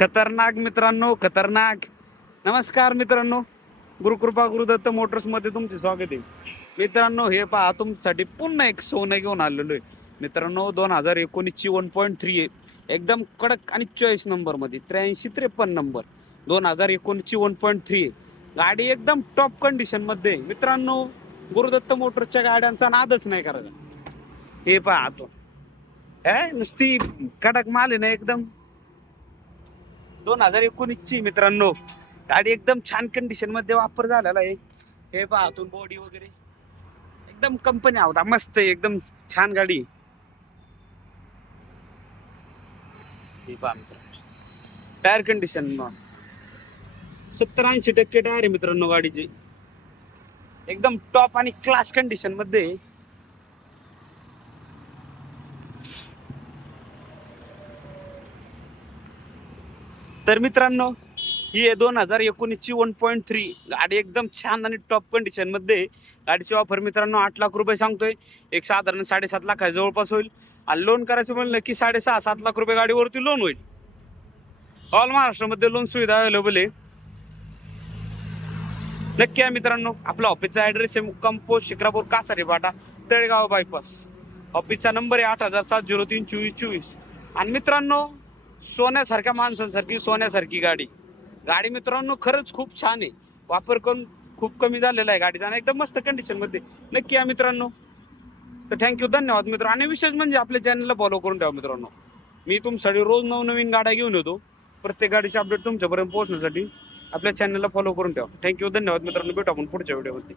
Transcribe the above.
खतरनाक मित्रांनो खतरनाक. नमस्कार मित्रांनो. गुरुकृपा गुरुदत्त मोटर्समध्ये तुमचे स्वागत आहे. मित्रांनो हे पहा तुमच्यासाठी पुन्हा एक सोनं घेऊन आलेलो आहे. मित्रांनो दोन हजार एकोणीसची वन पॉईंट थ्री आहे. एकदम कडक आणि चॉईस नंबरमध्ये त्र्याऐंशी त्रेपन्न नंबर दोन हजार एकोणीसची वन पॉईंट थ्री आहे. गाडी एकदम टॉप कंडिशनमध्ये मित्रांनो गुरुदत्त मोटर्सच्या गाड्यांचा नादच नाही करायचा हे पहा तो. हे नुसती कडक माल आहे ना एकदम. दोन हजार एकोणीसची मित्रांनो. गाडी एकदम छान कंडिशनमध्ये वापर झालेला आहे. हे पहा बॉडी वगैरे. एकदम कंपनी होता मस्त आहे एकदम छान गाडी. हे पहा मित्रांनो. टायर कंडिशन सत्तर ऐंशी टक्के टायर आहे मित्रांनो गाडीची. एकदम टॉप आणि क्लास कंडिशन तर मित्रांनो ही आहे दोन हजार एकोणीसची वन पॉईंट थ्री गाडी एकदम छान आणि टॉप कंडिशनमध्ये गाडीची ऑफर मित्रांनो आठ लाख रुपये सांगतोय. एक साधारण साडेसात लाखा जवळपास होईल. आणि लोन करायचं म्हणलं की साडेसहा सात लाख रुपये गाडीवरती लोन होईल. ऑल महाराष्ट्रामध्ये लोन सुविधा अवेलेबल आहे. नक्की आहे मित्रांनो आपला ऑफिसचा ऍड्रेस आहे मुक्काम post Shikrapur Kasare Bata Talegaon bypass ऑफिसचा नंबर आहे आठ हजार सात झिरो तीन चोवीस चोवीस. आणि मित्रांनो सोन्यासारख्या माणसांसारखी सोन्यासारखी गाडी. गाडी मित्रांनो खरंच खूप छान आहे. वापर करून खूप कमी झालेला आहे गाडीचा आणि एकदम मस्त कंडिशनमध्ये. नक्की या मित्रांनो. तर थँक्यू धन्यवाद मित्र. आणि विशेष म्हणजे आपल्या चॅनलला फॉलो करून ठेवा मित्रांनो. मी तुमच्यासाठी रोज नवनवीन गाड्या घेऊन येतो. प्रत्येक गाडीची अपडेट तुमच्यापर्यंत पोहोचण्यासाठी आपल्या चॅनलला फॉलो करून ठेवा. थँक्यू धन्यवाद मित्रांनो. भेटू आपण पुढच्या व्हिडिओमध्ये